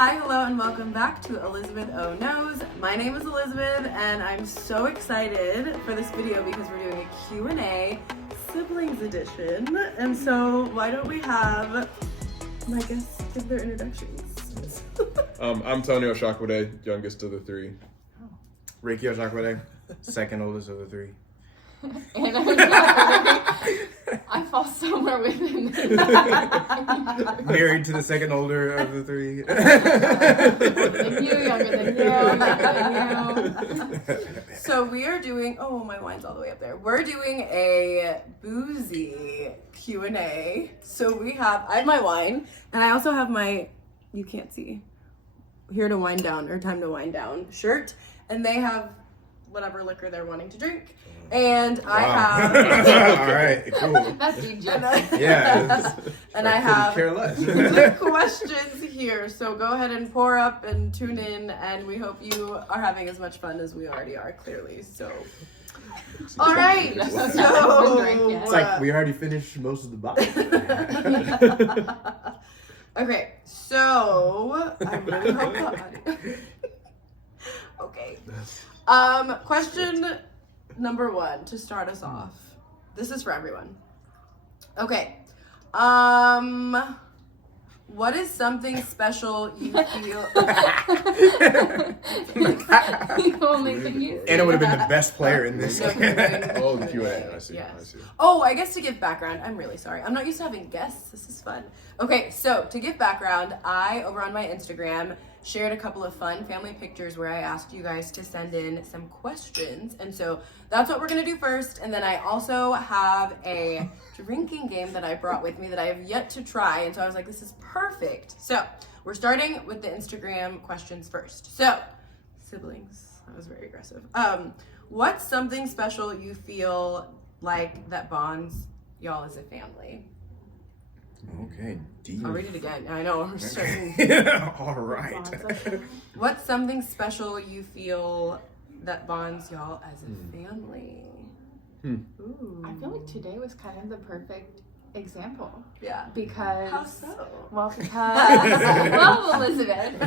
Hi, hello, and welcome back to Elizabeth O Knows. My name is Elizabeth, and I'm so excited for this video because we're doing a Q&A siblings edition. And so why don't we have my guests give their introductions? I'm Tony Oshakwade, youngest of the three. Ricky Oshakwade, second oldest of the three. And I fall somewhere within. Married to the second older of the three. Younger than you. So we are doing, oh, my wine's all the way up there. We're doing a boozy Q&A. So I have my wine, and I also have my, you can't see, here to wind down, or time to wind down shirt. And they have whatever liquor they're wanting to drink. And I have... All right, cool. That's DJ. Yeah. And I have Care less. the questions here. So go ahead and pour up and tune in, and we hope you are having as much fun as we already are, clearly. So, all right. So, It's like we already finished most of the bottle. Okay, so I really hope not. Okay. Question number 1 to start us off. This is for everyone. Okay. What is something special you feel? The only thing you Anna would have been the best player in this. No, Oh, the Q&A. I see. Yes. I see. Oh, I guess to give background, I'm really sorry. I'm not used to having guests. This is fun. Okay, so to give background, I, over on my Instagram, shared a couple of fun family pictures where I asked you guys to send in some questions. And so that's what we're going to do first. And then I also have a drinking game that I brought with me that I have yet to try. And so I was like, this is perfect. So we're starting with the Instagram questions first. So, siblings. That was very aggressive. What's something special you feel like that bonds y'all as a family? Okay, deep. I'll read it again. I know, we're starting. All right. What's something special you feel that bonds y'all as a family? Ooh. I feel like today was kind of the perfect example. Yeah. Because... How so? Well, because... well, Elizabeth.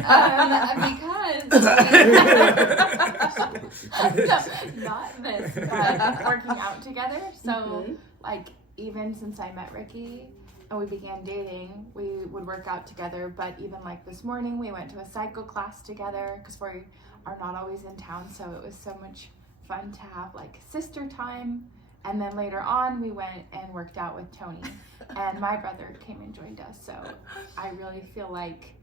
Not this, but working out together. So, like, even since I met Ricky and we began dating, we would work out together. But even like this morning, we went to a cycle class together because we are not always in town. So it was so much fun to have like sister time. And then later on, we went and worked out with Tony. And my brother came and joined us. So I really feel like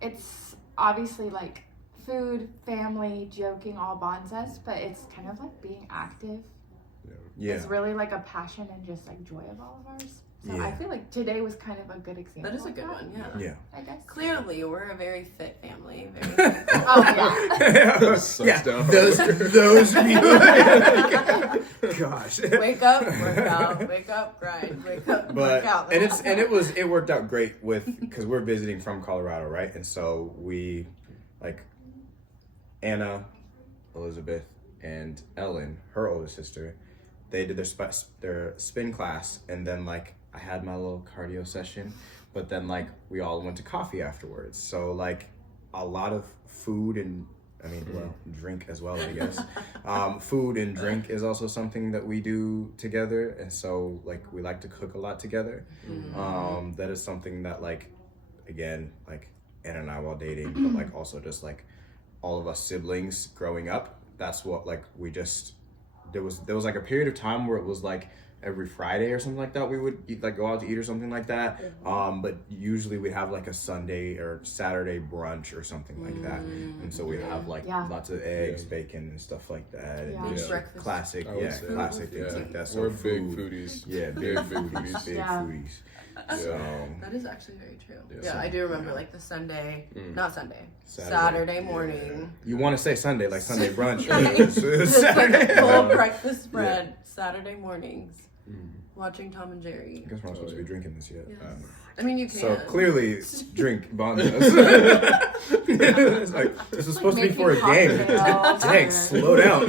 it's obviously like food, family, joking all bonds us. But it's kind of like being active. Yeah. It's really like a passion and just like joy of all of ours. So I feel like today was kind of a good example. That is a good one, yeah. Yeah. I guess. Clearly, we're a very fit family. Very Oh yeah. Sucks down. Those people. Gosh. Wake up, work out. Wake up, grind. Wake up, work out. It worked out great because we're visiting from Colorado, right? And so we, like, Anna, Elizabeth, and Ellen, her older sister, they did their spin class, and then like I had my little cardio session, but then like we all went to coffee afterwards. So like a lot of food and drink as well, I guess. Food and drink is also something that we do together, and so like we like to cook a lot together. That is something that like, again, like Anna and I while dating, but like also just like all of us siblings growing up. That's what like we just there was like a period of time where it was like every Friday or something like that we would go out to eat or something like that. But usually we'd have like a Sunday or Saturday brunch or something like that, and so we'd have like lots of eggs, bacon, and stuff like that. And just breakfast. classic things like that. So We're big foodies. Yeah, big foodies, big foodies. So That is actually very true. Yeah, Yeah, so- I do remember like the Sunday, not Sunday, Saturday. Saturday morning. you want to say Sunday, like Sunday brunch, Right. or it's Just like Saturday. a full breakfast spread, Saturday morning. Watching Tom and Jerry. I guess we're not supposed to be drinking this yet. Yes. I mean, you can. So clearly, drink bonds us. It's like, this was supposed to be for a game. Dang, slow down.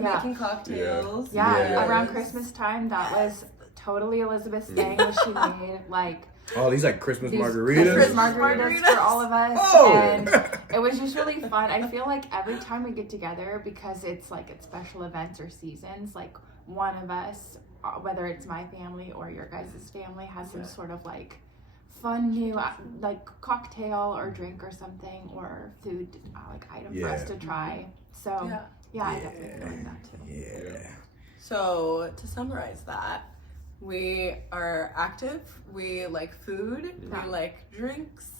Making cocktails. Yeah, Yeah. around Christmas time, that was totally Elizabeth's thing. Was she made like Oh, these like Christmas these margaritas. Christmas margaritas for all of us. Oh. And it was just really fun. I feel like every time we get together, because it's like at special events or seasons, like one of us, whether it's my family or your guys' family, has some sort of like fun new like cocktail or drink or something, or food like item for us to try. So yeah, I definitely feel like that too. Yeah. So to summarize that, we are active, we like food, Yeah. we like drinks,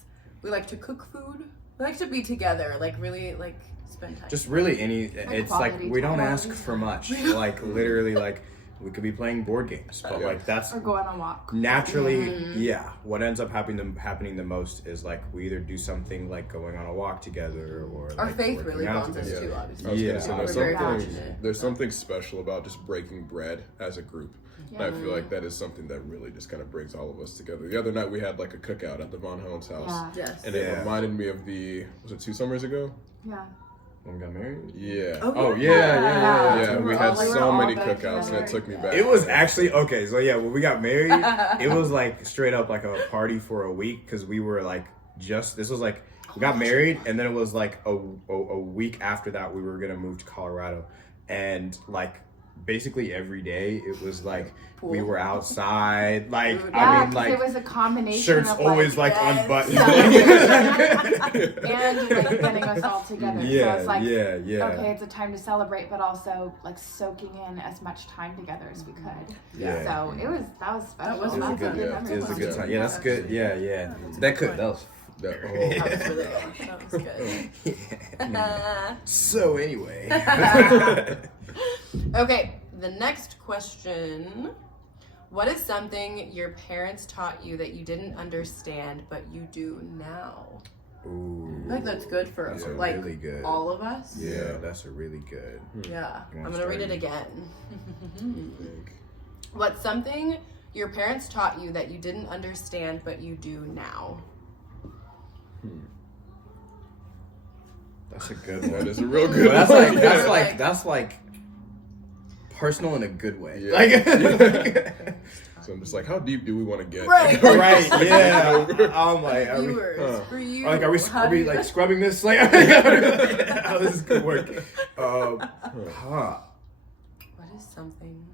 we like to cook food, we like to be together, like really like spend time. Just really it's like quality we don't time. ask for much. Like literally like we could be playing board games, but like that's Or go on a walk. naturally what ends up happening the most is like we either do something like going on a walk together or Our like, faith working really out bonds us together. too, I obviously. was Yeah. gonna say, We're very passionate. there's something special about just breaking bread as a group. And I feel like that is something that really just kind of brings all of us together. The other night we had like a cookout at the Von Hohen's house. Yeah. Yes. And it Yeah. reminded me of was it 2 summers ago? Yeah. When we got married. Yeah. Oh yeah. Yeah, We we were had all- we were so all many back cookouts and it together. took me back. It was actually okay. So yeah, when we got married, it was like straight up like a party for a week because we were like this was like we got married and then it was like a week after that we were gonna move to Colorado, and like basically every day it was like we were outside. Like Yeah, I mean 'cause like it was a combination shirts of always like yes. unbuttoned. and like getting us all together. Yeah, so it's like yeah. okay, it's a time to celebrate, but also like soaking in as much time together as we could. Yeah. So that was special. That was It was a That's good, a it was a good memory. time. Yeah, that's good. Yeah. That was That- That was really good. That was good. yeah. So anyway. Okay, the next question. What is something your parents taught you that you didn't understand but you do now? Ooh. I think that's good for That's like really good. all of us. Yeah, that's a really good. Yeah. You I'm wanna gonna read start? it again. What's something your parents taught you that you didn't understand but you do now? That's a good That one. is a real But good that's one. like personal in a good way. Yeah. Like, So I'm just like, how deep do we want to get? Right. right? Yeah. I'm like, are we, Viewers, for you. like, are how do we you- like scrubbing this? Like, how this is gonna work? What is something?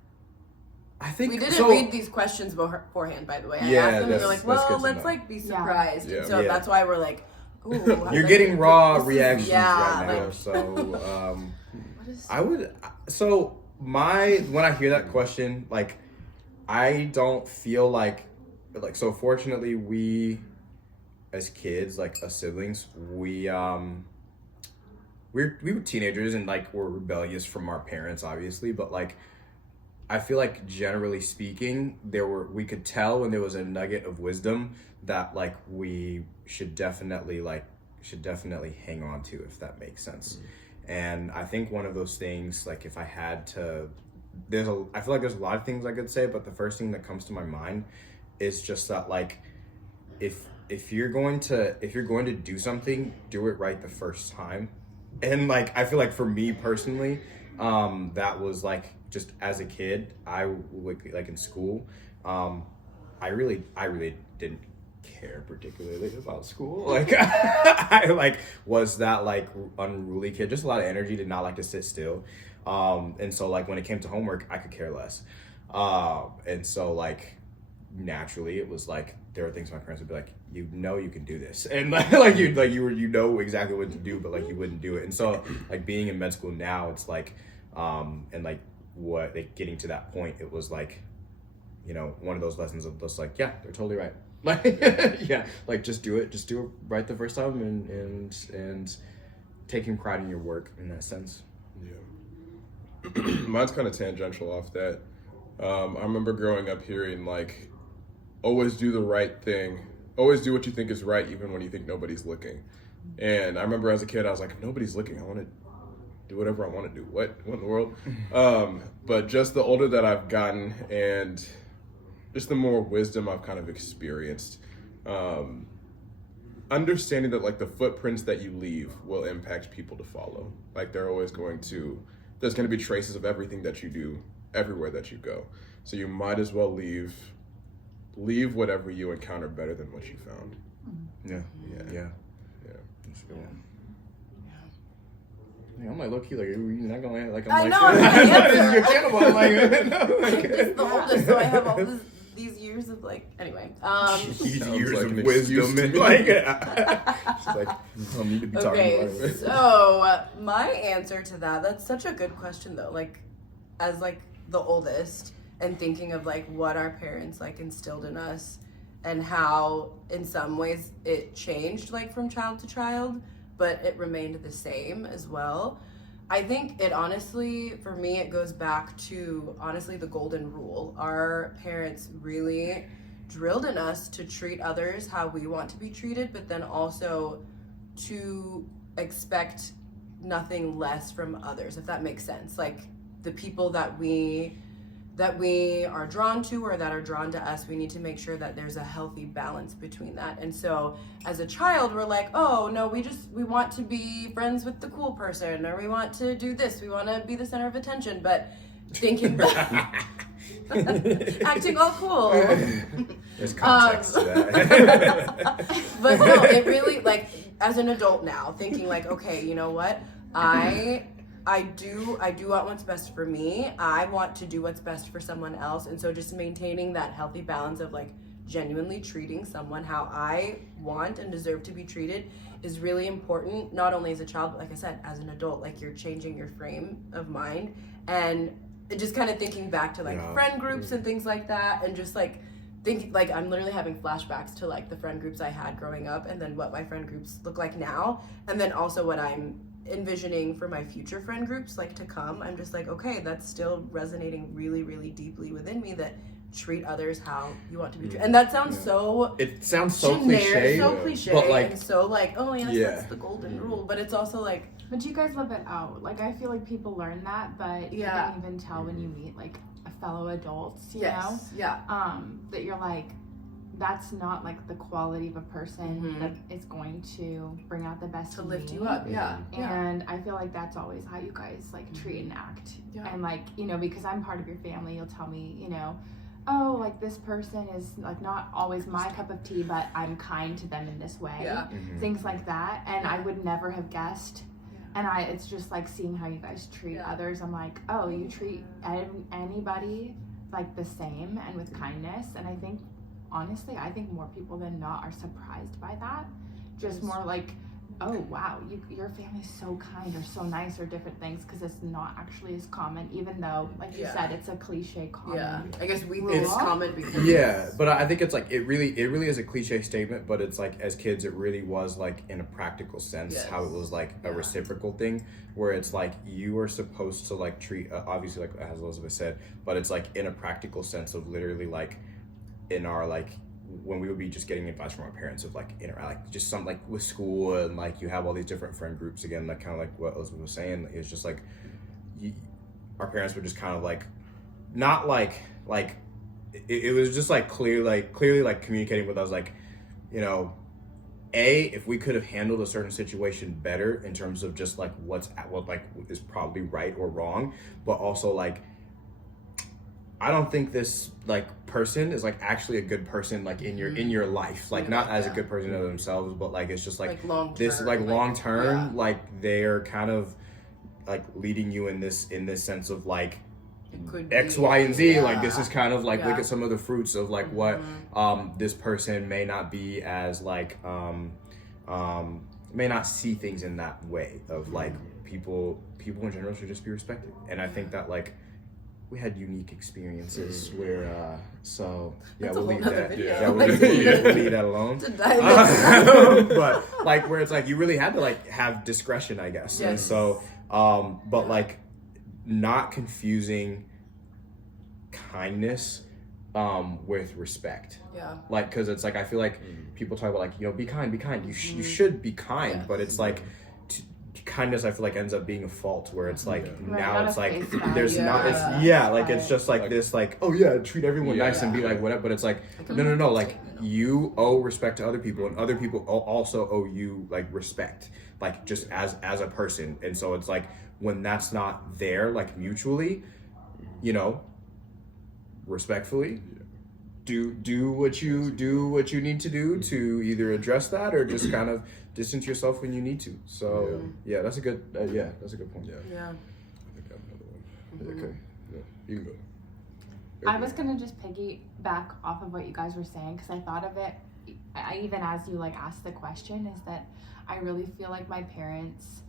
I think We didn't so. read these questions beforehand, by the way. I Yeah, asked them and we that's- were like, that's well, good to let's know. like be Yeah. surprised. Yeah. And so Yeah. that's why we're like, ooh. You're like, getting raw this is- reactions yeah, right now. like- So, What is I would. So when I hear that question, like, I don't feel like so. Fortunately, we, as kids, like us siblings, we were teenagers and like we're rebellious from our parents, obviously, but like. I feel like generally speaking, we could tell when there was a nugget of wisdom that like we should definitely hang on to, if that makes sense. And I think one of those things, like if I had to, I feel like there's a lot of things I could say, but the first thing that comes to my mind is just that like, if you're going to do something, do it right the first time. And like, I feel like for me personally, that was like, just as a kid, I would like in school, I really didn't care particularly about school. Like I like was that like unruly kid, just a lot of energy, did not like to sit still. And so like when it came to homework, I could care less. And so like naturally it was like there were things my parents would be like, you can do this, and you know exactly what to do, but like you wouldn't do it. And so like being in med school now, it's like and like what like getting to that point, it was like, you know, one of those lessons of just like, yeah, they're totally right. Like yeah, like just do it right the first time, and taking pride in your work in that sense. Yeah. Mine's kind of tangential off that. I remember growing up hearing like, always do the right thing. Always do what you think is right, even when you think nobody's looking. And I remember as a kid, I was like, if nobody's looking, I want to do whatever I want to do. What in the world? But just the older that I've gotten and just the more wisdom I've kind of experienced, understanding that like the footprints that you leave will impact people to follow. Like there's going to be traces of everything that you do everywhere that you go. So you might as well leave leave whatever you encounter better than what you found. Yeah. Yeah. That's a good one. Yeah, I'm like low key, like you're not gonna like. I I'm know, like, I'm trying to this is answer. your cannibal. I'm like, no, I'm just the oldest, so I have all these years of like. Anyway, These Sounds years like of an excuse wisdom to and me. like, it's like I don't need to be talking okay, about it. so my answer to that's such a good question though. Like, as like the oldest, and thinking of like what our parents like instilled in us, and how in some ways it changed like from child to child, but it remained the same as well. I think it honestly, for me, it goes back to honestly the golden rule. Our parents really drilled in us to treat others how we want to be treated, but then also to expect nothing less from others, if that makes sense. Like the people that we are drawn to or that are drawn to us, we need to make sure that there's a healthy balance between that. And so as a child, we're like, oh no, we want to be friends with the cool person, or we want to do this, we want to be the center of attention, but thinking back, acting all cool. There's context to that. But no, it really, like, as an adult now, thinking like, okay, you know what, I do want what's best for me. I want to do what's best for someone else. And so just maintaining that healthy balance of like genuinely treating someone how I want and deserve to be treated is really important, not only as a child, but like I said, as an adult. Like you're changing your frame of mind, and just kind of thinking back to like friend groups and things like that, and just like think like I'm literally having flashbacks to like the friend groups I had growing up, and then what my friend groups look like now, and then also what I'm envisioning for my future friend groups like to come. I'm just like, okay, that's still resonating really, really deeply within me, that treat others how you want to be treated. And that sounds so It sounds so generic, cliche, so cliche, but like, and so like, oh yes, Yeah. that's the golden rule. But it's also like, But you guys live it out. Like, I feel like people learn that, but you Yeah. can even tell when you meet like a fellow adults, you know, yes, yeah, that you're like, that's not like the quality of a person Mhm. that is going to bring out the best to in lift me. you up, yeah, yeah, And I feel like that's always how you guys like treat and act. Yeah. And like, you know, because I'm part of your family, you'll tell me, you know, oh, like this person is like not always my cup of tea, but I'm kind to them in this way. yeah. Things like that. And I would never have guessed. And it's just like seeing how you guys treat Yeah. others. I'm like, oh, you treat anybody like the same and with kindness. And I think, honestly, I think more people than not are surprised by that. Just more like, oh wow, your family's so kind or so nice or different things, because it's not actually as common, even though, like you Yeah. said, it's a cliche common. Yeah, I guess we think It's- it's common because yeah, but I think it's like it really is a cliche statement, but it's like as kids it really was like in a practical sense Yes. how it was like a Yeah. reciprocal thing where it's like you are supposed to like treat obviously like as Elizabeth said, but it's like in a practical sense of literally like in our like when we would be just getting advice from our parents of like like just some like with school, and like you have all these different friend groups again, like kind of like what Elizabeth was saying, it's just like our parents were just kind of like not like it was just like clearly like communicating with us like, you know, if we could have handled a certain situation better in terms of just like what like is probably right or wrong, but also like I don't think this like person is like actually a good person like in your life, like not as a good person of themselves, but like it's just like long this term, like long term, yeah. like they're kind of like leading you in this sense of like it could X, be, Y, and Z. yeah. Like this is kind of like look Yeah. at some of the fruits of like what this person may not be as like may not see things in that way of like people in general should just be respected. And I think that like we had unique experiences where so yeah, That's a we'll whole leave nother that. video. Yeah, we'll leave that alone. To dive into. But like where it's like you really had to like have discretion, I guess. And Yes. so but like not confusing kindness with respect. Yeah. Like because it's like I feel like people talk about like, you know, be kind. You should be kind, Yes. but it's like kindness I feel like ends up being a fault where it's like Right, now not it's a like face value. there's not it's Yeah. like it's just like this like oh yeah, treat everyone Yeah. nice and be like whatever, but it's like no like you owe respect to other people, and other people also owe you like respect, like just as a person. And so it's like when that's not there like mutually, you know, respectfully do what you need to do to either address that or just kind of distance yourself when you need to. So yeah, that's a good point. Yeah. Yeah. I think I have another one. Okay. Yeah, you can go. I was gonna just piggyback off of what you guys were saying because I thought of it. Even as you like asked the question, is that I really feel like my parents,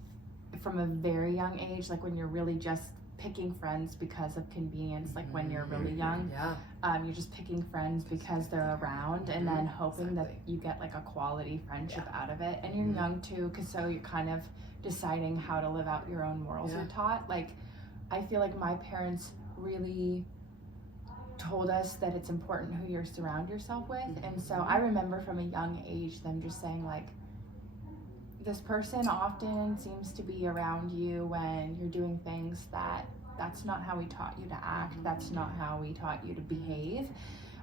from a very young age, like when you're really just picking friends because of convenience, like when you're really young, you're just picking friends because they're around, and then hoping that you get like a quality friendship out of it. And you're young too, because so you're kind of deciding how to live out your own morals you're taught. Like, I feel like my parents really told us that it's important who you surround yourself with. And so I remember from a young age them just saying like, this person often seems to be around you when you're doing things that's not how we taught you to act, that's not how we taught you to behave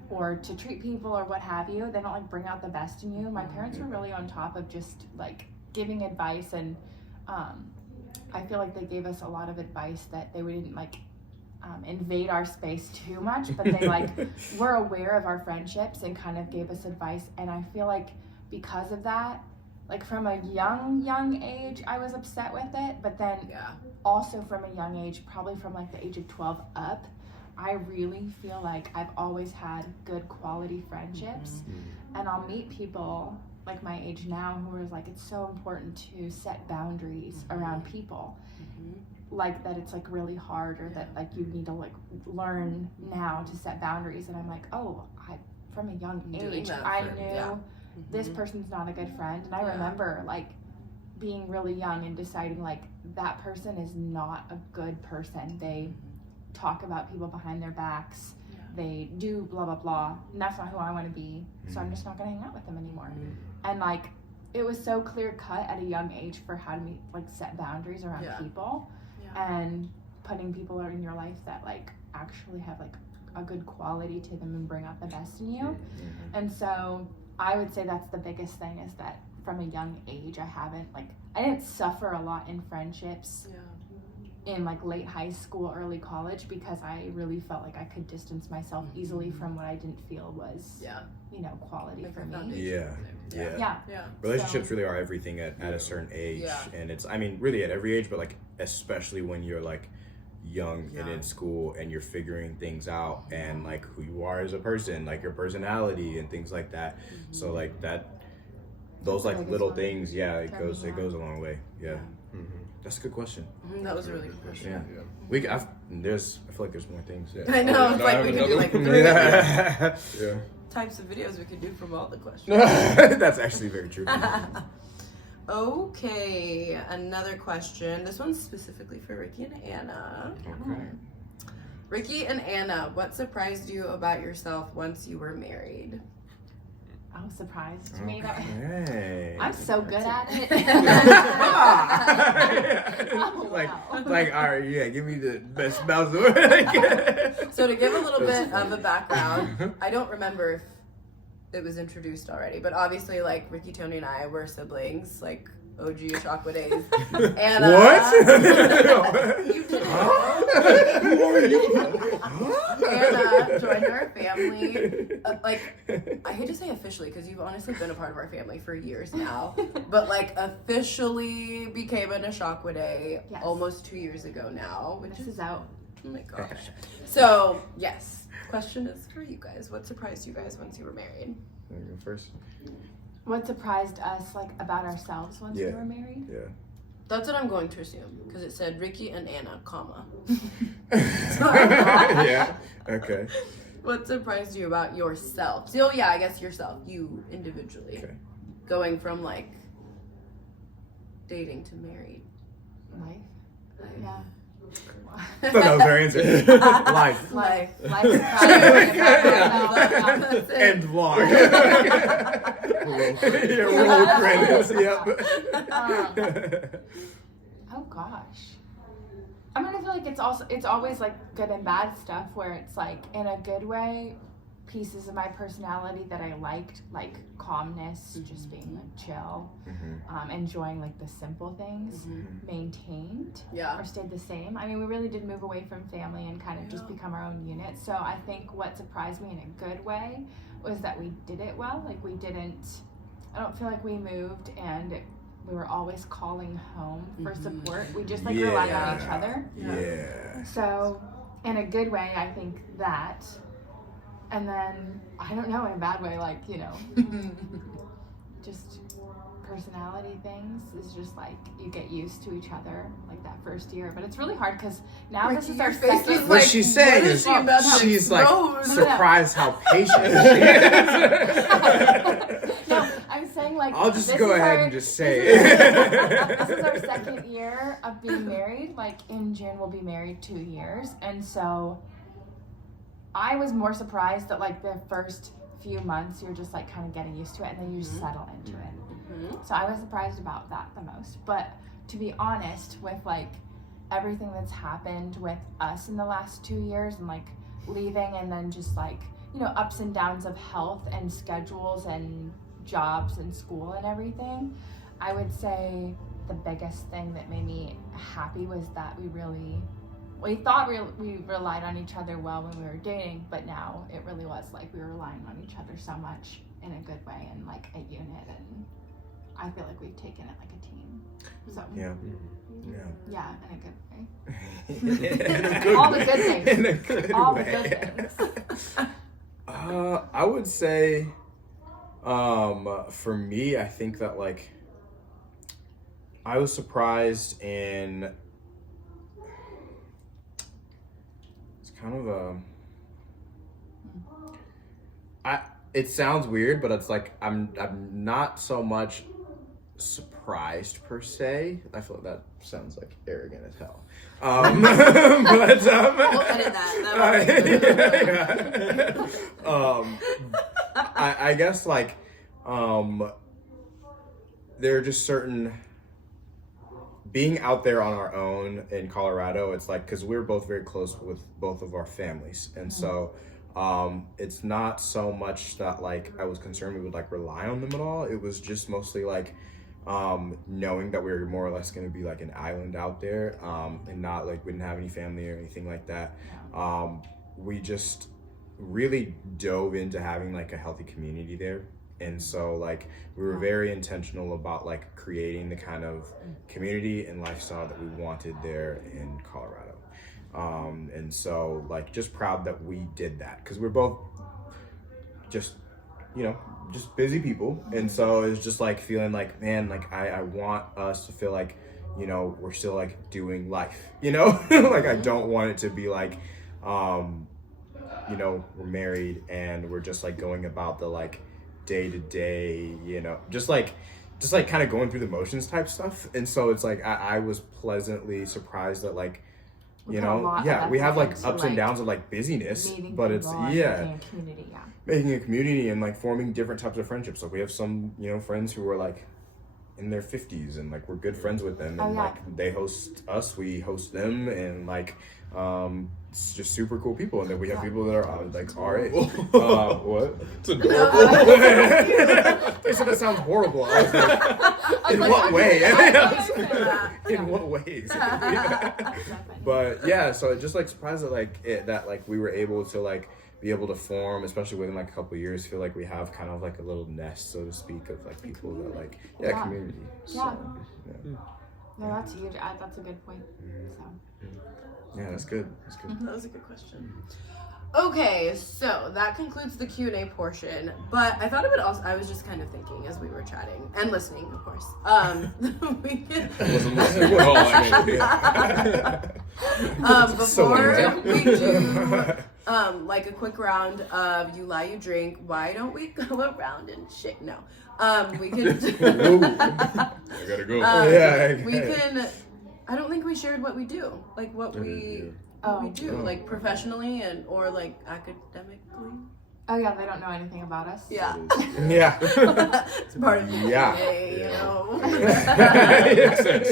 or to treat people or what have you. They don't like bring out the best in you. My parents were really on top of just like giving advice, and I feel like they gave us a lot of advice that they wouldn't like invade our space too much, but they like were aware of our friendships and kind of gave us advice. And I feel like because of that, like from a young age, I was upset with it, but then also from a young age, probably from like the age of 12 up, I really feel like I've always had good quality friendships. And I'll meet people like my age now who are like, it's so important to set boundaries around people. Like that it's like really hard, or that like you need to like learn now to set boundaries. And I'm like, from a young age I knew this person's not a good friend. And I remember like being really young and deciding like that person is not a good person. They talk about people behind their backs, they do blah blah blah, and that's not who I want to be. So I'm just not gonna hang out with them anymore. And like it was so clear cut at a young age for how to like set boundaries around people. And putting people in your life that like actually have like a good quality to them and bring out the best in you. And so I would say that's the biggest thing, is that from a young age I didn't suffer a lot in friendships in like late high school, early college, because I really felt like I could distance myself easily from what I didn't feel was quality like for me. Relationships really are everything at a certain age. And it's, I mean, really at every age, but like especially when you're like young and in school and you're figuring things out and like who you are as a person, like your personality and things like that. So like those like little things, it goes a long way. That's a good question. That was a really good question. I feel like there's more things. I know, it's like we could do like 3 types of videos we could do from all the questions. That's actually very true. Okay, another question. This one's specifically for Ricky and Anna. Okay. Ricky and Anna, what surprised you about yourself once you were married? Oh, surprised me. Okay. I'm so good at it. Like, all right, give me the best spouse. So to give a little bit of a background, I don't remember if it was introduced already, but obviously, like, Ricky, Tony, and I were siblings, like, OG Ashokwa days. And, what? You didn't. Anna joined our family, I hate to say officially, because you've honestly been a part of our family for years now, but, like, officially became an Ashokwa Day almost 2 years ago now. This is out. Oh my gosh. So, yes. Question is for you guys. What surprised you guys once you were married? You go first. What surprised us like about ourselves once we were married? Yeah. That's what I'm going to assume, because it said Ricky and Anna, comma. Yeah. Okay. What surprised you about yourself? So I guess yourself, you individually. Okay. Going from like dating to married. Life. Yeah. I thought that was her answer. Life. Life. End vlog. Roll credits. Yep. Oh gosh. I mean, I feel like it's always like good and bad stuff, where it's like in a good way, pieces of my personality that I liked, like calmness, just being like chill, enjoying like the simple things, maintained Yeah. or stayed the same. I mean, we really did move away from family and kind of just become our own unit. So I think what surprised me in a good way was that we did it well. Like I don't feel like we moved and we were always calling home for support. We just like relied on each other. Yeah. So in a good way, I think that. And then, I don't know, in a bad way, like, you know, just personality things is just like, you get used to each other, like that first year. But it's really hard because now this is our second. What she's saying is she's like surprised how patient she is. No, I'm saying like. I'll just this go is ahead our- and just say it. This is our second year of being married. Like in June, we'll be married 2 years. And so I was more surprised that like the first few months you're just like kind of getting used to it and then you just settle into it. So I was surprised about that the most. But to be honest, with like everything that's happened with us in the last 2 years and like leaving and then just like, you know, ups and downs of health and schedules and jobs and school and everything, I would say the biggest thing that made me happy was that we thought we relied on each other well when we were dating, but now it really was like we were relying on each other so much in a good way and like a unit, and I feel like we've taken it like a team. So Yeah, in a good way. All the good things. In a good All way. the good things. I would say, for me, I think that like I was surprised in. It's kind of it sounds weird, but it's like I'm not so much surprised per se. I feel like that sounds like arrogant as hell. But We'll edit that. I guess like there are just certain being out there on our own in Colorado. It's like because we're both very close with both of our families, and so it's not so much that like I was concerned we would like rely on them at all. It was just mostly like knowing that we were more or less going to be like an island out there, and not like we didn't have any family or anything like that. We just really dove into having like a healthy community there, and so like we were very intentional about like creating the kind of community and lifestyle that we wanted there in Colorado. And so like just proud that we did that because we're both just, you know, just busy people. And so it's just like feeling like, man, like I want us to feel like, you know, we're still like doing life, you know, like I don't want it to be like, you know, we're married and we're just like going about the like day to day, you know, just like kind of going through the motions type stuff. And so it's like, I was pleasantly surprised that like, you know, we have like ups and downs of like busyness, but it's making a community and like forming different types of friendships. Like we have some, you know, friends who are like in their 50s and like we're good friends with them, and like they host us, we host them, and like it's just super cool people. And then we have people that are like our age. What? It's adorable. They said that sounds horrible. I was like, in what way? In what ways? But yeah, so it just like surprised that like that like we were able to like be able to form, especially within like a couple of years, feel like we have kind of like a little nest, so to speak, of like people that like community. So, No, that's huge. That's a good point. So. Yeah, that's good. That's good. That was a good question. Okay, so that concludes the Q&A portion. But I thought it would also, I was just kind of thinking as we were chatting and listening, of course. We could. I wasn't listening at all, actually. Before we do like a quick round of you lie, you drink, why don't we go around and shit? No. We could. I gotta go. We can. I don't think we shared what we do, like what we do, like professionally and or like academically. Oh yeah, they don't know anything about us. Yeah. Yeah. It's part of the Yeah. you know. Makes sense.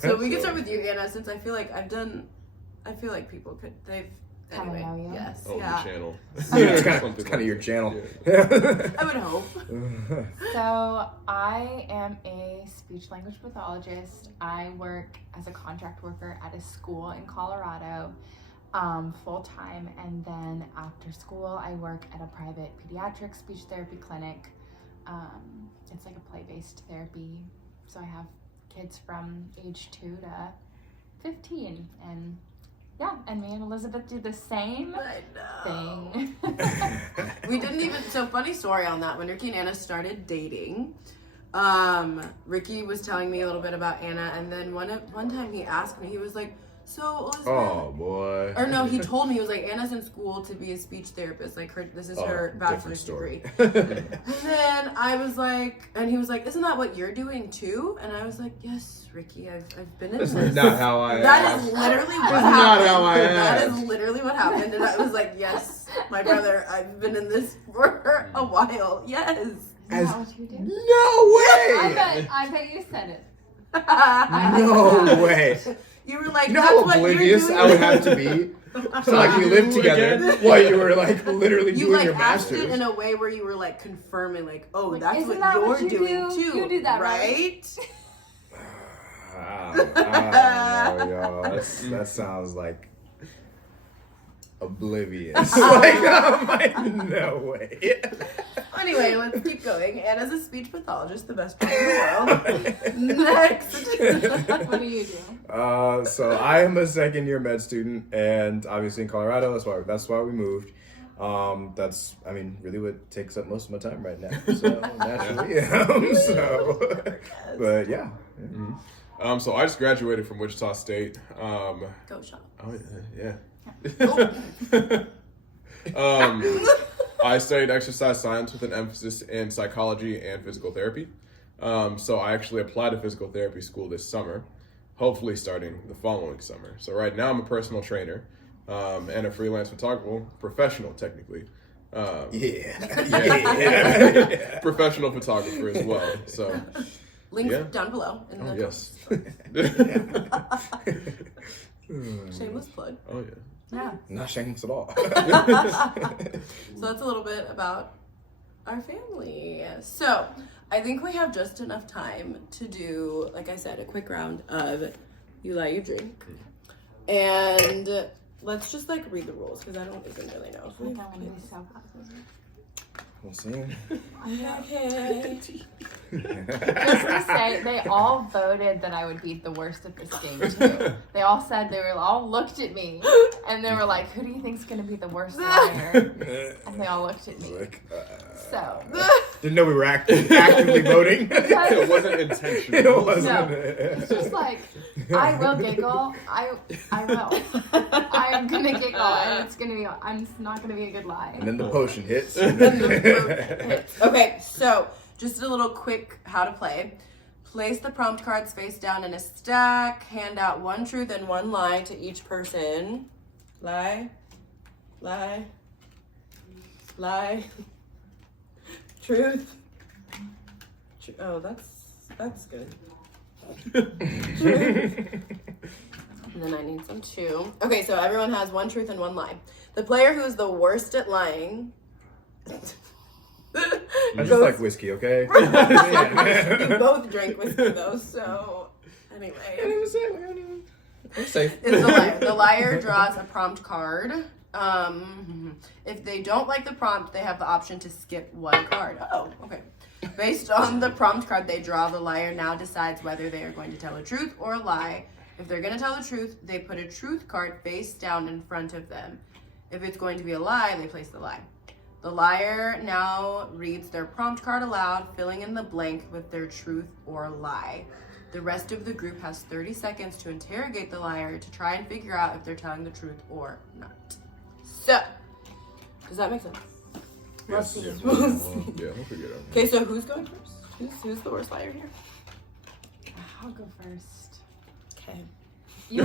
So we can start with you, Anna, since I feel like people Kinda Anyway, know you. yes, Oh, yeah. the channel. It's kind of your channel. I would hope. So I am a speech language pathologist. I work as a contract worker at a school in Colorado, full time, and then after school I work at a private pediatric speech therapy clinic. It's like a play-based therapy. So I have kids from age 2 to 15, and yeah, and me and Elizabeth do the same I know. thing. We didn't even. So funny story on that. When Ricky and Anna started dating, Ricky was telling me a little bit about Anna, and then one time he asked me, he was like, "So Elizabeth." Oh boy. Or no, he told me, he was like, Anna's in school to be a speech therapist. Like this is her bachelor's degree. And then I was like, and he was like, "Isn't that what you're doing too?" And I was like, "Yes, Ricky, I've been in This this." is not how I. That is literally what That's happened. not how I That asked. is literally what happened. And I was like, "Yes, my brother, I've been in this for a while." Yes. Is As- that what you do? No way! I bet you said it. No way. You were like, You know "That's how what you're oblivious doing." I would have to be? So like we lived together while you were like literally You doing like your asked masters. it in a way where you were like confirming, like, "Oh, Like, that's isn't what that you're what you doing do? too." You do that, right? I don't know, y'all. That sounds like oblivious. Like, I'm like, no way. Anyway, let's keep going. Anna's a speech pathologist, the best job in the world. Next. What do you do? So I am a second year med student, and obviously in Colorado. That's why we moved. That's really what takes up most of my time right now. So naturally, but yeah. So I just graduated from Wichita State. Go shop. Oh yeah. I studied exercise science with an emphasis in psychology and physical therapy. So I actually applied to physical therapy school this summer, hopefully starting the following summer. So right now I'm a personal trainer and a freelance photographer, well, professional technically. Yeah. Professional photographer as well. So Links Yeah. down below in the yes. shameless plug. Oh yeah. Yeah. Not shameless at all. So that's a little bit about our family. So I think we have just enough time to do, like I said, a quick round of you lie, you drink. And let's just like read the rules because I don't even really know. I think I'm gonna be so positive. We'll see. Okay. Just to say, they all voted that I would be the worst at this game too. They all said they all looked at me and they were like, "Who do you think's gonna be the worst liar?" And they all looked at me. Like, So didn't know we were actively voting. It wasn't intentional. It wasn't. No. It's just like I will giggle. I will. I'm gonna giggle, and it's not gonna be a good lie. And then the potion hits. Okay, so just a little quick how to play. Place the prompt cards face down in a stack. Hand out one truth and one lie to each person. Lie, lie, lie. Truth. Oh, that's good. And then I need some too. Okay, so everyone has one truth and one lie. The player who is the worst at lying. I just like whiskey, okay? You both drank whiskey though, so anyway. I'm safe. Is the liar. The liar draws a prompt card. If they don't like the prompt, they have the option to skip one card. Oh, okay. Based on the prompt card they draw, the liar now decides whether they are going to tell a truth or a lie. If they're going to tell the truth, they put a truth card face down in front of them. If it's going to be a lie, they place the lie. The liar now reads their prompt card aloud, filling in the blank with their truth or lie. The rest of the group has 30 seconds to interrogate the liar to try and figure out if they're telling the truth or not. So, does that make sense? Yes. Let's see. We'll figure it out. Okay, so who's going first? Who's the worst liar here? I'll go first. Okay. You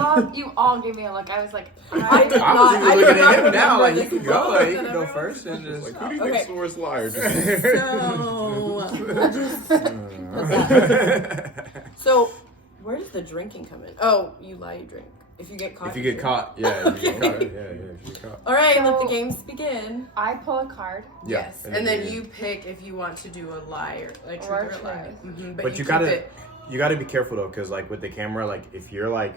all gave me a look. I was like, I did I not. was I even did looking not at him now, remember like, you this can go, rule like, you that can go everyone- first and just... Like, who do you Okay. think's the worst liar? So, where does the drinking come in? Oh, you lie, you drink. If you get caught. If you get caught, yeah. If you get caught, if you get caught. All right, let the So- games begin. I pull a card. Yeah, Yes, and then you pick if you want to do a lie or a truth or a lie. truth. But you keep gotta it- you gotta be careful though, because like with the camera, like if you're like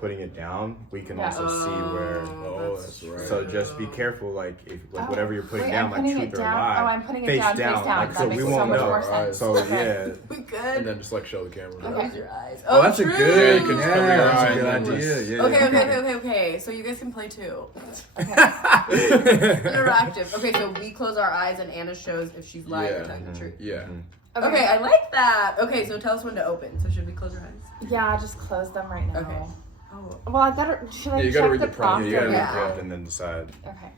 putting it down, we can Yeah. also see where. Oh, that's right. So just be careful, like if like Oh, whatever you're putting wait, down, I'm like putting truth it or down. lie. Oh, I'm putting it face down, down, face down. like, That so makes we so won't much know. more sense. So Okay. yeah. We And good. then just like show the camera. Okay. Close your eyes. Oh, that's a true. good. You can just Yeah, cover your that's eye a good and then idea. just- Yeah. Okay. So you guys can play too. Okay. Interactive. Okay, so we close our eyes and Anna shows if she's lying or Yeah. telling the truth. Yeah. Okay, I like that. Okay, so tell us when to open. So should we close our eyes? Yeah, just close them right now. Okay. Oh, Well, I gotta. Should I Yeah, you check gotta read the the prompt. prompt? You gotta or- read Yeah. the prompt and then decide. Okay.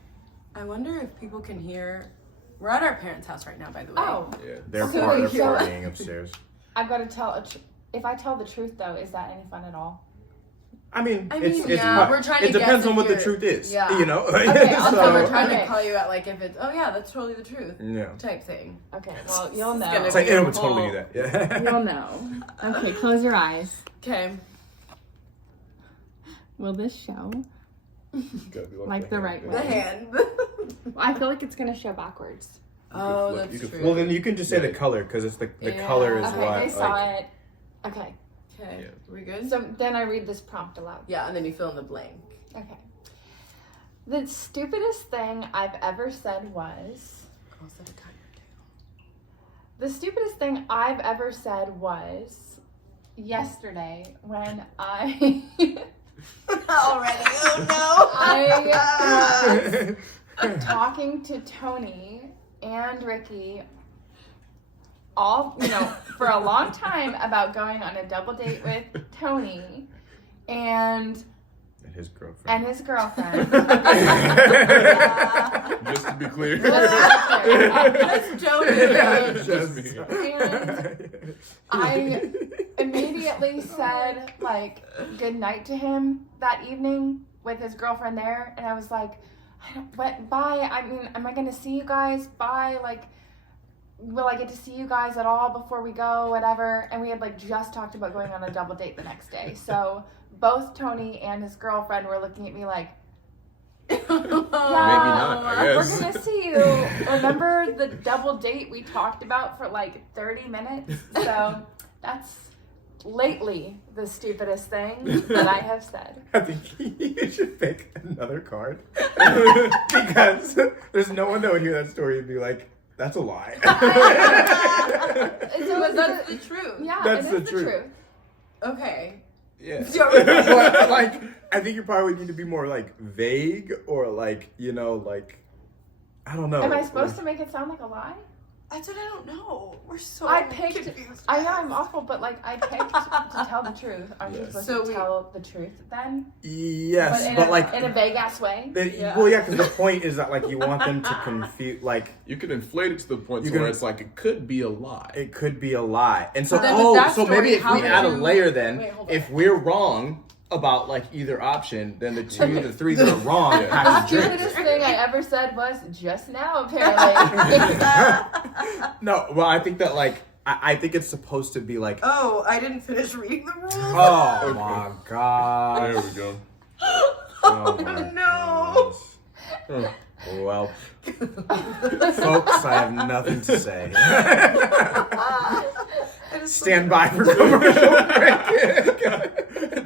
I wonder if people can hear. We're at our parents' house right now, by the way. Oh, Yeah. They're Okay, they're so- partying upstairs. I've got to tell. If I tell the truth, though, is that any fun at all? I mean, I it's mean, yeah, hard. we're trying It to depends guess on if what the you're- truth is. yeah. You know. Okay, Also, So- we're trying okay. to call you out like if it's yeah, that's totally the truth Yeah. type thing. Okay. Well, you'll It's know. gonna It's like be it a would totally do whole- that. Yeah. You'll know. Okay, close your eyes. Okay. Will this show? You gotta be Like the right hand. The way. hand. I feel like it's gonna show backwards. Oh, flip- that's you could true. Well, then you can just say the Yeah. color because it's the Yeah. color is Okay, what. they saw like, it. Okay. Okay. Yeah. We good? So then I read this prompt aloud. Yeah, and then you fill in the blank. Okay. The stupidest thing I've ever said was. I'll set a timer. The stupidest thing I've ever said was yesterday when I Already. Oh I was talking to Tony and Ricky all for a long time about going on a double date with Tony and and his girlfriend. his girlfriend. Just to be clear. Just joking. Just me. And I immediately said like good night to him that evening with his girlfriend there, and I was like, bye. I mean, am I gonna see you guys? Bye. Like, will I get to see you guys at all before we go? Whatever. And we had like just talked about going on a double date the next day. So both Tony and his girlfriend were looking at me like, Maybe not, I we're guess. gonna see you. Remember the double date we talked about for like 30 minutes? So that's lately the stupidest thing that I have said. I think you should pick another card because there's no one that would hear that story and be like, "That's a lie." But that's the truth. Yeah, That's it the is the truth. truth. Okay. Yeah. But, like, I think you probably need to be more like vague or like like I don't know. Am I supposed to make it sound like a lie? That's what I don't know. We're so I picked. confused. I know I'm awful, but like I picked to tell the truth. Aren't you Yeah. supposed So to we- tell the truth then? Yes, in but a, like in a vague ass way. Yeah. well, yeah, because the point is that like you want them to confuse like. You can inflate it to the point You to where can- it's like it could be a lie. It could be a lie. And so, But then with that so story, maybe if how we would add a you- layer then, Wait, hold on. if we're wrong about like either option, then the two, the three that are wrong Yeah. The have to drink. stupidest thing I ever said was just now, apparently. No, well, I think that like, I think it's supposed to be like, Oh, I didn't finish reading the rules. oh Okay. my god. There we go. Oh my No. gosh. Well, folks, I have nothing to say. I just Stand by for commercial break.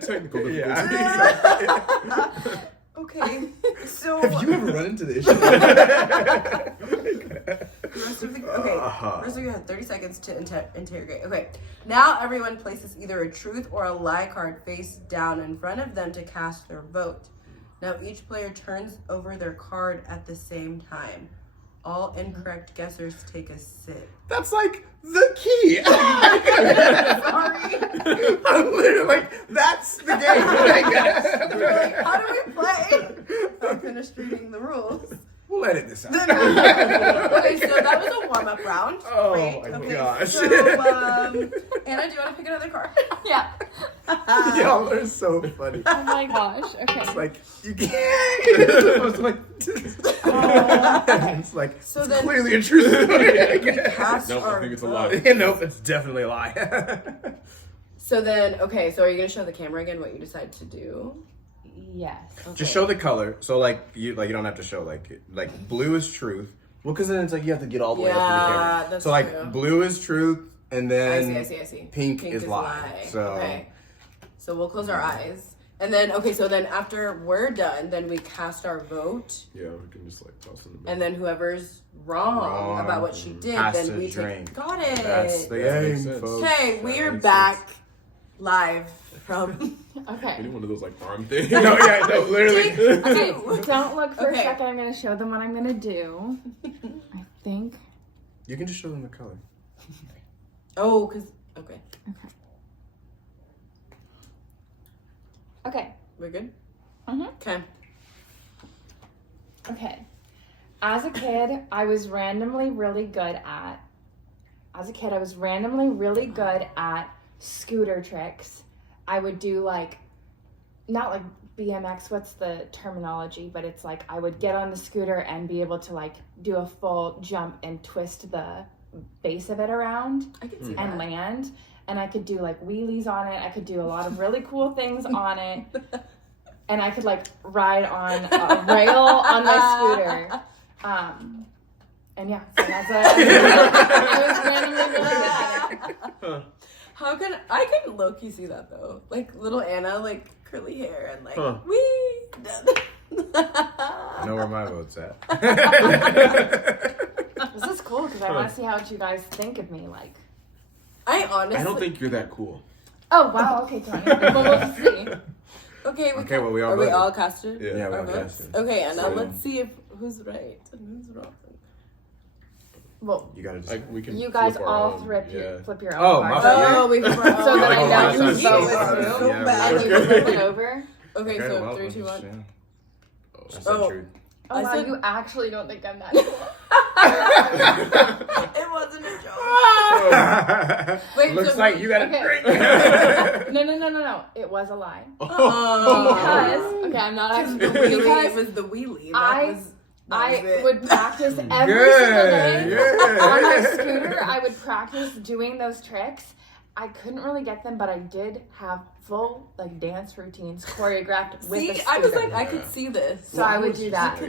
Technical difficulty. Yeah. Okay. So Have you ever run into this? the rest of the Uh-huh. rest of you had 30 seconds to interrogate. Okay. Now everyone places either a truth or a lie card face down in front of them to cast their vote. Now each player turns over their card at the same time. All incorrect guessers take a sip. That's like the key. Sorry. I'm literally like, that's the game. They're like, how do we play? I finished reading the rules. We'll edit this out. Okay, so that was a warm-up round. Oh Great. my Okay, gosh. So, Anna, do you want to pick another card? Yeah. Y'all are so funny. Oh my gosh. Okay. It's like, you can't. It's like, it's like, So it's then- clearly a true story. We cast Nope, I our think it's a vote. lie. Nope, it's definitely a lie. So then, okay, so are you going to show the camera again what you decide to do? Yes. Just show the color. So like you don't have to show like blue is truth. Well, because then it's like you have to get all the way up to the camera. that's So like true. blue is truth, and then I see. pink is lie. So okay. So we'll close our eyes. And then, okay, so then after we're done, then we cast our vote. Yeah, we can just like toss in the And then whoever's wrong about what she did, has then to we drink. take. Got it. That's the That makes game, sense. folks. Okay, That we are makes back live from. We Okay. need one of those like arm things. No, yeah, no, literally. Okay. Don't look for Okay. a second. I'm gonna show them what I'm gonna do. I think. You can just show them the color. Oh, because. Okay. Okay. We're good? Mhm. Okay. Okay. As a kid, I was randomly really good at. Scooter tricks. I would do like, not like BMX. What's the terminology? But it's like I would get on the scooter and be able to like do a full jump and twist the base of it around I can see and that. land. And I could do like wheelies on it. I could do a lot of really cool things on it. And I could like ride on a rail on my scooter. And yeah, so that's what I was randomly really good at it. How can I can low key see that though? Like little Anna, like curly hair and like wee. I know where my vote's at. This is cool because I want to see how you guys think of me. Like, I honestly. I don't think you're that cool. oh wow, okay, Tony. Well, we'll see. Okay. Okay, well, we all are we voted. all casted? Yeah. Yeah, we Our all votes? casted. Okay, Anna. So- Let's see if who's right and who's wrong. Well, You gotta just. Like we can. you guys flip our all own. flip your Oh, own my cards. bad. Oh, we So that I know Oh, whose yeah, vote yeah, was yeah, who, yeah, and you okay. flip it over. Okay, Okay, so well, 3, 2, 1. yeah. That's Oh. the truth. Oh I wow, said- you actually don't think I'm that cool. It wasn't a joke. Wait, Looks so- like you got a Okay. drink. No. It was a lie. Oh. Because okay, I'm not Because actually the wheelie, because it was the wheelie. I That was it. would practice every Good, single day yeah. on my scooter. I would practice doing those tricks. I couldn't really get them, but I did have full like dance routines choreographed with the See, scooter. I was like, I could see this. So I would do that.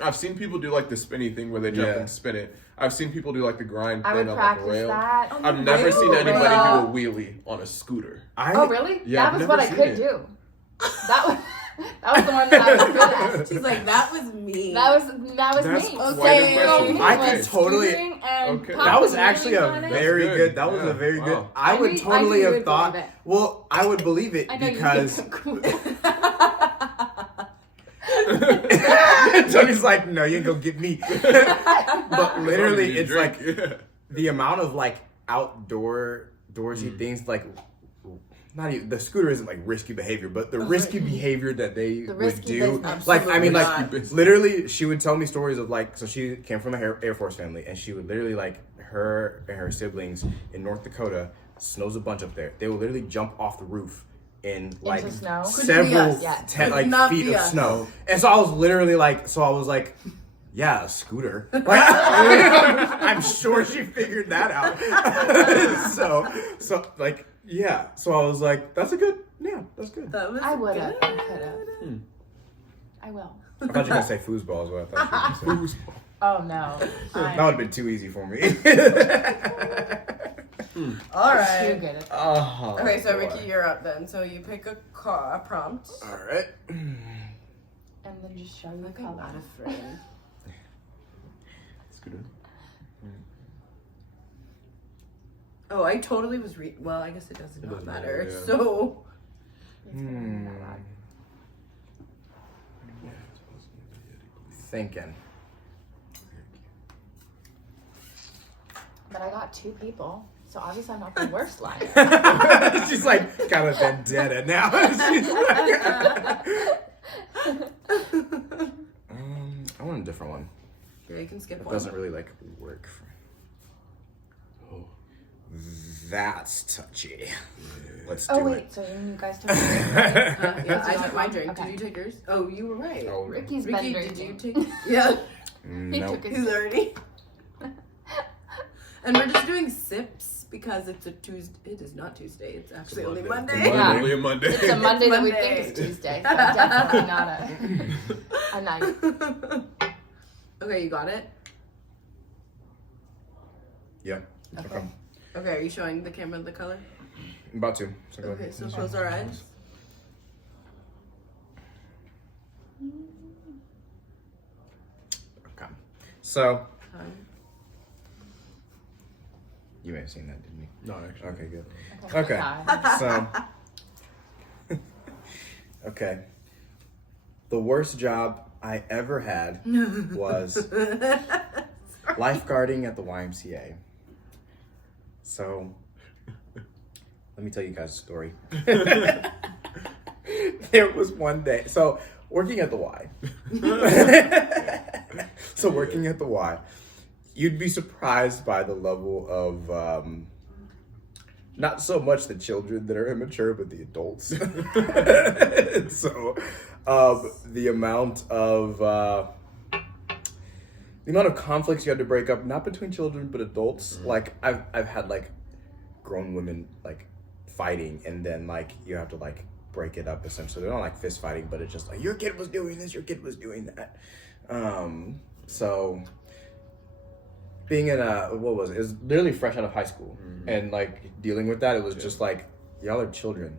I've seen people do like the spinny thing where they jump Yeah. and spin it. I've seen people do like the grind I thing would on like a practice rail. that. I've never Rail? seen anybody Rail. do a wheelie on a scooter. Oh really? Yeah, that I've was what I never could seen it. do. That was the one that I was good at. She's like, that was me. That was That's me. quite Okay. impressive. I Was could totally- scooting and Okay. popping That was actually a wheelies on it. very That's good. good. That was Yeah. a very good. Wow. I would knew totally you have would thought. believe it. Well, I would believe it I know because you think Tony's like, no, you ain't gonna get me. But literally, it's like yeah. the amount of like outdoorsy Mm. things, like not even the scooter isn't like risky behavior, but the risky behavior that they The would risky do. business. Like I mean, Absolutely like not. literally, she would tell me stories of like, so she came from an Air Force family, and she would literally like her and her siblings in North Dakota. Snow's a bunch up there. They would literally jump off the roof in like snow? Could be several us. Yeah. ten, Could like not feet be of us. snow. And so I was literally like, yeah, a scooter. Like, I'm sure she figured that out. so like, yeah. So I was like, that's good. That was I would have. good. I could have. I will. I thought you were gonna say foosball is what I thought you were gonna say. Oh no. That would have been too easy for me. All Too right. good at Oh, Okay, so boy. Ricky, you're up then. So you pick a prompt. All right. and then just show you I'm color. not afraid. Scooter. Oh, I totally was well, I guess it does It not doesn't matter. matter, yeah. So It's gonna be that loud. Thinking. But I got 2 people, so obviously I'm not the worst liar. She's like got a vendetta now. She's like, I want a different one. yeah, you can skip It one. doesn't really like work. Oh. That's touchy. Let's Oh do wait, it. so you guys took it. Yeah, I Did you took my want drink. one? Did you take yours? Oh, you were right. Oh, Ricky's Ricky, been did you drinking. take? Yeah, He Nope. took his. he's already. And we're just doing sips because it's a Tuesday. It is not Tuesday. It's actually Monday. only Monday. It's Yeah. only a Monday. It's a Monday that we Monday. think is Tuesday. So definitely not a night. Okay, you got it? Yeah. Okay. Okay, are you showing the camera the color? I'm about to. So go Okay, ahead. so close our eyes. Okay. So Um, you may have seen that, didn't you? No, actually. Okay, good. Okay. Okay. So okay. The worst job I ever had was lifeguarding at the YMCA. So let me tell you guys a story. There was one day. So working at the Y. So working at the Y, you'd be surprised by the level of not so much the children that are immature, but the adults. So the amount of conflicts you had to break up, not between children but adults. Like I've had like grown women like fighting, and then like you have to like break it up essentially. They're not like fist fighting, but it's just like your kid was doing this, your kid was doing that. So being in what was it? It was literally fresh out of high school, and like dealing with that, it was just like y'all are children,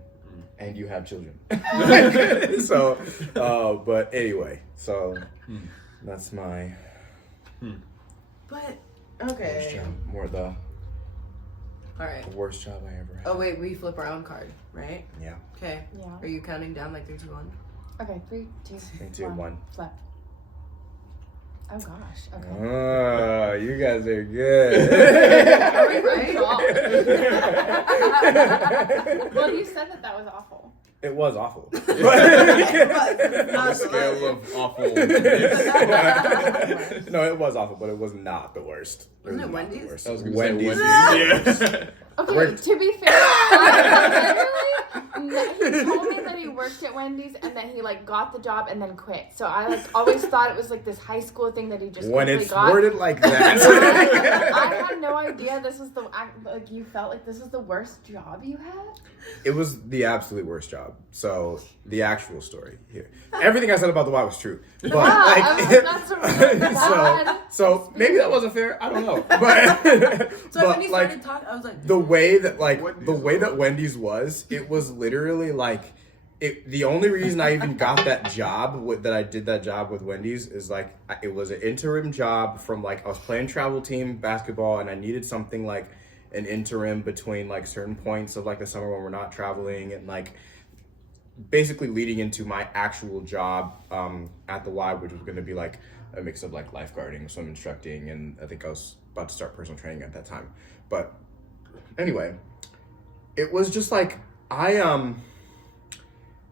and you have children. So, but anyway, so that's my but worst okay. job. More the All right. worst job I ever had. Oh wait, we flip our own card, right? Yeah. Okay. Yeah. Are you counting down like 3, 2, 1? Okay, 3, 2, 3, 2, 1. Flip. Oh gosh. Okay. Oh, you guys are good. Are we right? Well, you said that was awful. It was awful. On a scale of awful. No, it was awful, but it was not the worst. Wasn't it was not the Wendy's? worst. I was gonna Wendy's. say Wendy's. Okay, Worked. to be fair, he told me that he worked at Wendy's and that he like got the job and then quit. So I like always thought it was like this high school thing that he just When quickly it's got. worded like that. I had no idea this was like you felt like this was the worst job you had. It was the absolute worst job. So the actual story here. Everything I said about the Y was true. But that's a really bad so maybe that wasn't fair. I don't know. But So but when you like started talking, I was like, the way that Wendy's Wendy's was, it was literally like the only reason I even got that job that I did that job with Wendy's is like it was an interim job from like I was playing travel team basketball and I needed something like an interim between like certain points of like the summer when we're not traveling and like basically leading into my actual job at the Y, which was going to be like a mix of like lifeguarding, swim instructing, and I think I was about to start personal training at that time. But anyway, it was just like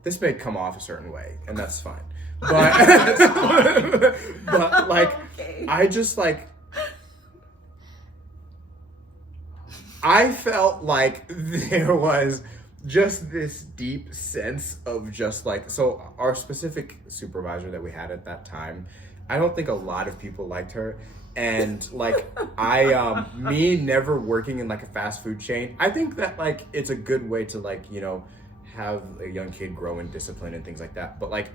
this may come off a certain way, and that's fine. But but like okay. I just like I felt like there was just this deep sense of just like, so our specific supervisor that we had at that time, I don't think a lot of people liked her. And like me never working in like a fast food chain, I think that like it's a good way to like, you know, have a young kid grow in discipline and things like that. But like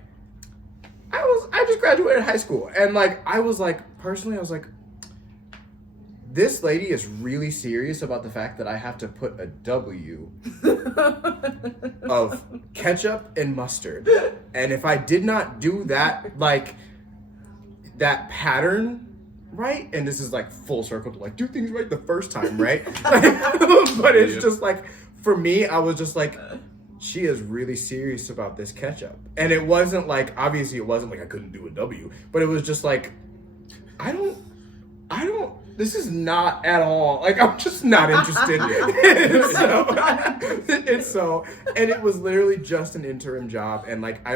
I just graduated high school and like I was like this lady is really serious about the fact that I have to put a W of ketchup and mustard. And if I did not do that, like, that pattern right, and this is like full circle to like do things right the first time, right? But it's just like, for me, I was just like, she is really serious about this ketchup. And it wasn't like, obviously it wasn't like I couldn't do a W, but it was just like, I don't, this is not at all, like, I'm just not interested. And it was literally just an interim job. And like, I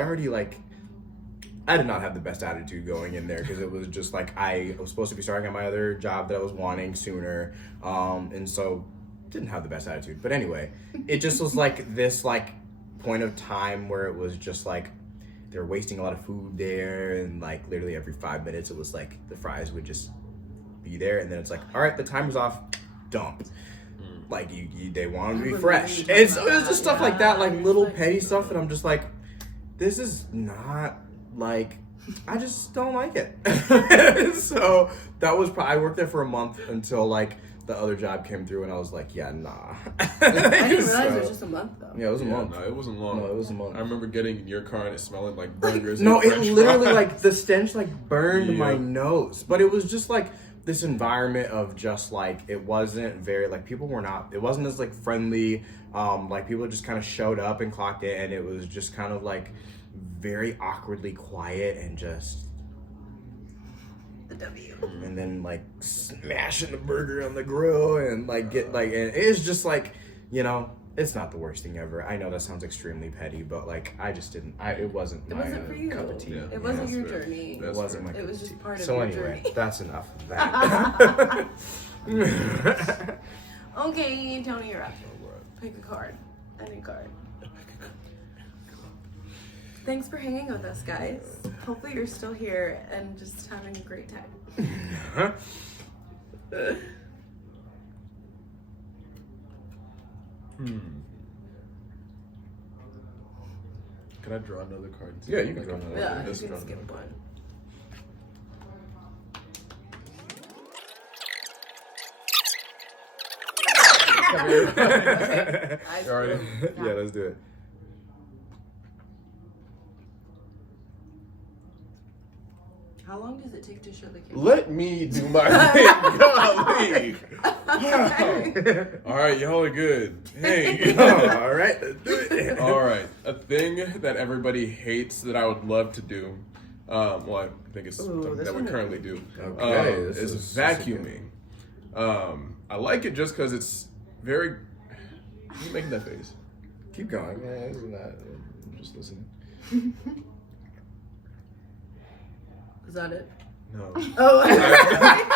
did not have the best attitude going in there because it was just like, I was supposed to be starting at my other job that I was wanting sooner. And so didn't have the best attitude. But anyway, it just was like this like point of time where it was just like, they were wasting a lot of food there. And like literally every 5 minutes, it was like the fries would just be there, and then it's like, all right, the timer's off, dump. like they want them to be remember fresh. you talking And so about it's just that, stuff like that, yeah. like It's little like- petty stuff that I'm just like, this is not like, I just don't like it. So that was I worked there for a month until like the other job came through, and I was like, yeah, nah. I didn't realize it was just a month though. Yeah, it was a month. No, it wasn't long. No, it was a month. I remember getting in your car and it smelling like burgers. No, and it French literally fries. like the stench like burned my Yeah. nose. But it was just like this environment of just like it wasn't very like people were not it wasn't as like friendly. Like people just kind of showed up and clocked in, and it was just kind of like very awkwardly quiet and just The W. and then like smashing the burger on the grill and like get like and it's just like, you know, it's not the worst thing ever. I know that sounds extremely petty, but like I just didn't it wasn't It my wasn't for you. cup of tea. Yeah. It wasn't that's your fair. journey. It That's wasn't my fair. It was cup of just tea. part of so your anyway, journey. that's enough of that. Okay, Tony, you're up. Pick a card. Any card. Thanks for hanging with us, guys. Hopefully you're still here and just having a great time. Can I draw another card? Yeah, you can draw another Yeah, you Let's can draw skip another one. Okay. Eyes You already- closed. Yeah, let's do it. How long does it take to show the camera? Let me do my thing. Golly. All right, y'all are good. Hey. All right, let's do it. All right, a thing that everybody hates that I would love to do. Well, I think it's Ooh, something this that we one- currently do. Okay, this is is vacuuming. I like it just because it's very. You making that face? Keep going. Yeah, isn't that? I'm just listening. Is that it? No. Oh,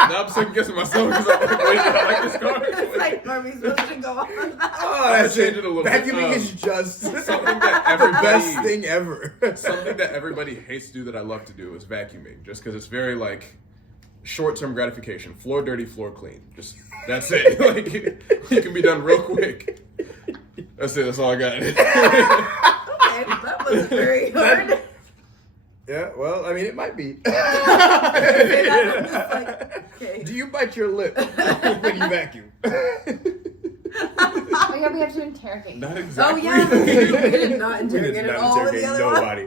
Now I'm second guessing myself because I'm like, wait, I like this card. it's like, are we supposed to go off of that? Oh, I'll that's change it a little bit. Vacuuming is just something that the everybody- best thing ever. Something that everybody hates to do that I love to do is vacuuming, just because it's very like short-term gratification. Floor dirty, floor clean. Just that's it. Like it can be done real quick. That's it. That's all I got. Okay, that wasn't very hard. Yeah, well, I mean, it might be. Say that, I'm just like, okay. Do you bite your lip when you vacuum? Oh yeah, we have to interrogate. Not Oh exactly. yeah, we did not We did interrogate not all of the interrogate other ones. nobody.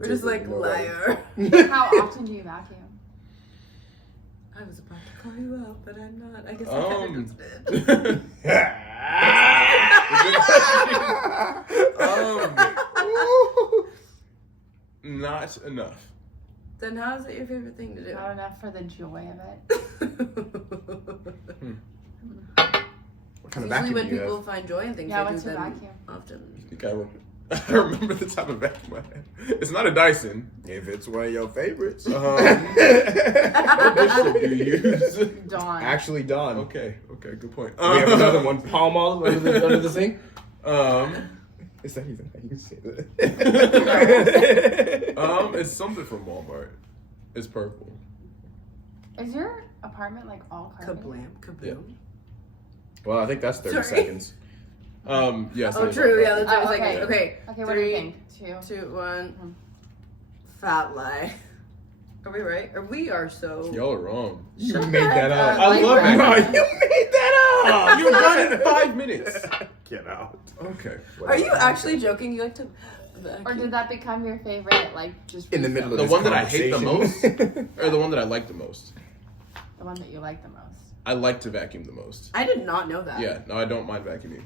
We're just like liar. How often do you vacuum? I was about to call you out, but I'm not. I guess I kind of just did. Not enough. Then how is it your favorite thing to do? Not enough for the joy of it. What kind of Usually vacuum when do you people have? find joy in things, Yeah, they do what's your them vacuum? often. I think I remember the type of vacuum I had. It's not a Dyson. If it's one of your favorites. What dish soap do you use? Dawn. Actually, Dawn. Okay, good point. We have another one. Palm Olive under the sink. Is that even how you say that? It's something from Walmart. It's purple. Is your apartment like all carbon? Kablam, kaboom. Yeah. Well, I think that's 30 Sorry. seconds. Yes. Oh, it is true. Walmart. Yeah, that's Oh, 30 okay. seconds. Okay. Okay, what do you 3, think? 2, 1. Mhm. Fat lie. Are we right? Or we are so. Y'all are wrong. You Shut made that up. up. I love it. No, you made that up. You've done it in 5 minutes. Get out. Okay. Are you actually joking? You like to. Or did that become your favorite, like, just In the middle of The this one that I hate the conversation. Or the one that I like the most? the one that you like the most? I like to vacuum the most. I did not know that. Yeah, no, I don't mind vacuuming.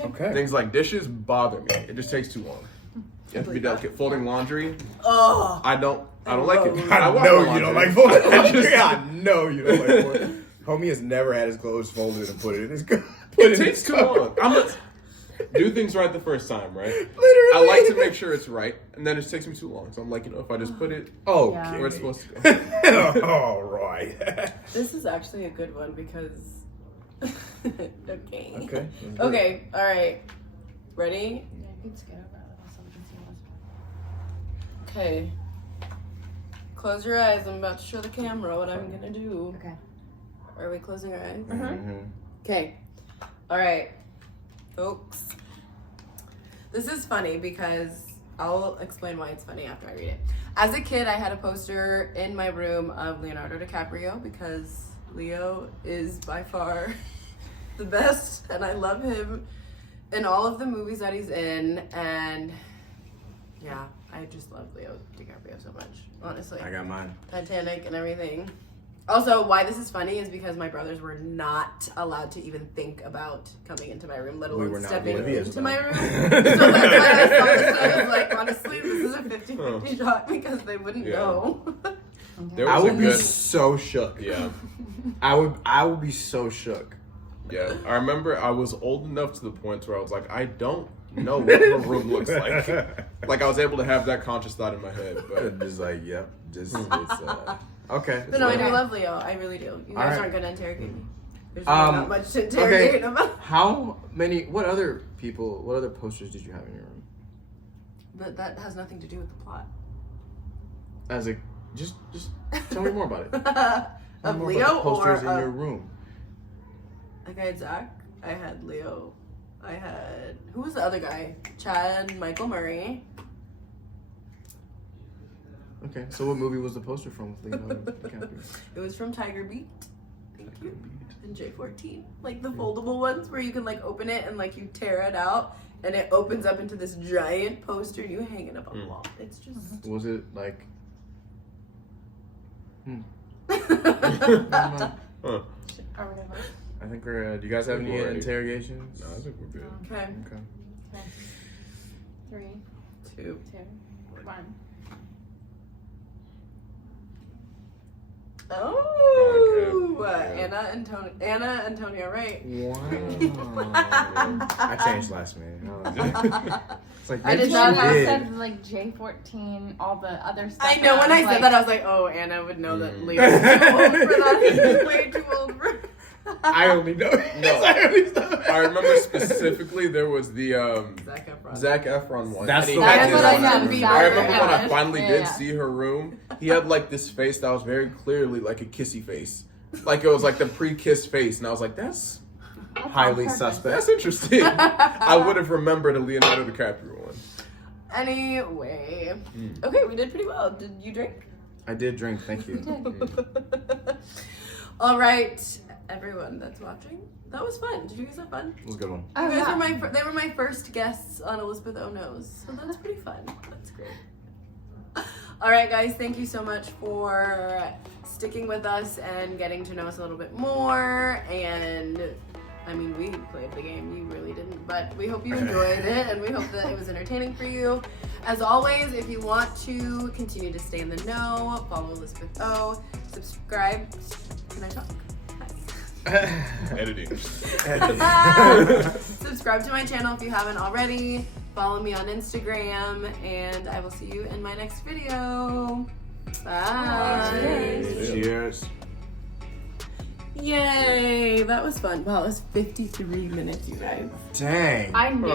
Okay. Things like dishes bother me. It just takes too long. You have to be delicate. Folding laundry, Oh. I don't like it. I wash know my you don't laundry. like folding I laundry. just- I know you don't like folding. Homie has never had his clothes folded and put it in his put It in takes his too car. long. Do things right the first time, right? Literally. I like to make sure it's right, and then it takes me too long. So I'm like, if I just put it Oh, Yeah. where it's supposed to go. All right. This is actually a good one because. Okay. Okay. Okay. All right. Ready? Yeah, you could skip over it so we can see what's Okay. Close your eyes. I'm about to show the camera what I'm gonna do. Okay. Are we closing our eyes? Mhm. Okay. All right, folks. This is funny because I'll explain why it's funny after I read it. As a kid, I had a poster in my room of Leonardo DiCaprio because Leo is by far the best, and I love him in all of the movies that he's in. And yeah, I just love Leo DiCaprio so much, honestly. I got mine. Titanic and everything. Also, why this is funny is because my brothers were not allowed to even think about coming into my room, let We alone were not stepping oblivious, into though. my room. So that's why I saw this. I was like, honestly, this is a 50-50 shot because they wouldn't Yeah. know. There I was a would be good. so shook. Yeah. I would be so shook. Yeah. I remember I was old enough to the point where I was like, I don't know what her room looks like. Like I was able to have that conscious thought in my head, but Just like, yep. Just it's okay. But no, I do Okay. love Leo. I really do. You guys Alright. aren't going to interrogate me. There's really not much to interrogate okay. about. What other posters did you have in your room? But that has nothing to do with the plot. As a, just tell me more about it. Tell Of me more Leo about the posters or in your room. like I had Zach, I had Leo, I had who was the other guy? Chad Michael Murray. Okay, so what movie was the poster from with Leonardo DiCaprio? It was from Tiger Beat. Thank you. And J14, like the foldable ones where you can like open it and like you tear it out and it opens up into this giant poster and you hang it up on the wall. It's just. Was it like? huh. Are we gonna vote? I think we're. Do you guys have I think any we're ready. interrogations? No, I think we're good. Okay. Okay. Okay. 3, 2. 2, 1. Oh, Go on, Kev. Anna Antonia, right? Wow. I changed last minute. It's like I did maybe not she I did. said like J14, all the other stuff. I know when I was said that, I was like, oh, Anna would know that Mm. Leo's too old for that. He's way too old for I only know. No. I only know. I remember specifically there was the Zac Efron. Zac Efron one. That's And he the had one. this That's what I one. meant, I Zac remember when I Efron. finally Yeah, did yeah. see her room, he had like this face that was very clearly like a kissy face. Like it was like the pre-kiss face, and I was like, that's Highly purpose. suspect. that's interesting. I would have remembered a Leonardo DiCaprio one. Anyway. Mm. Okay, we did pretty well. Did you drink? I did drink. Thank you. All right, everyone that's watching. That was fun. Did you guys have fun? It was a good one. Oh, You guys yeah. were they were my first guests on Elizabeth O Knows, so that's pretty fun. That's great. All right, guys, thank you so much for sticking with us and getting to know us a little bit more. And I mean, we played the game, you really didn't, but we hope you enjoyed it and we hope that it was entertaining for you. As always, if you want to continue to stay in the know, follow Elizabeth O, subscribe. Can I talk? Editing. Subscribe to my channel if you haven't already. Follow me on Instagram, and I will see you in my next video. Bye. Cheers. Cheers. Yay, that was fun. Wow, it was 53 minutes, you guys. Dang. I knew.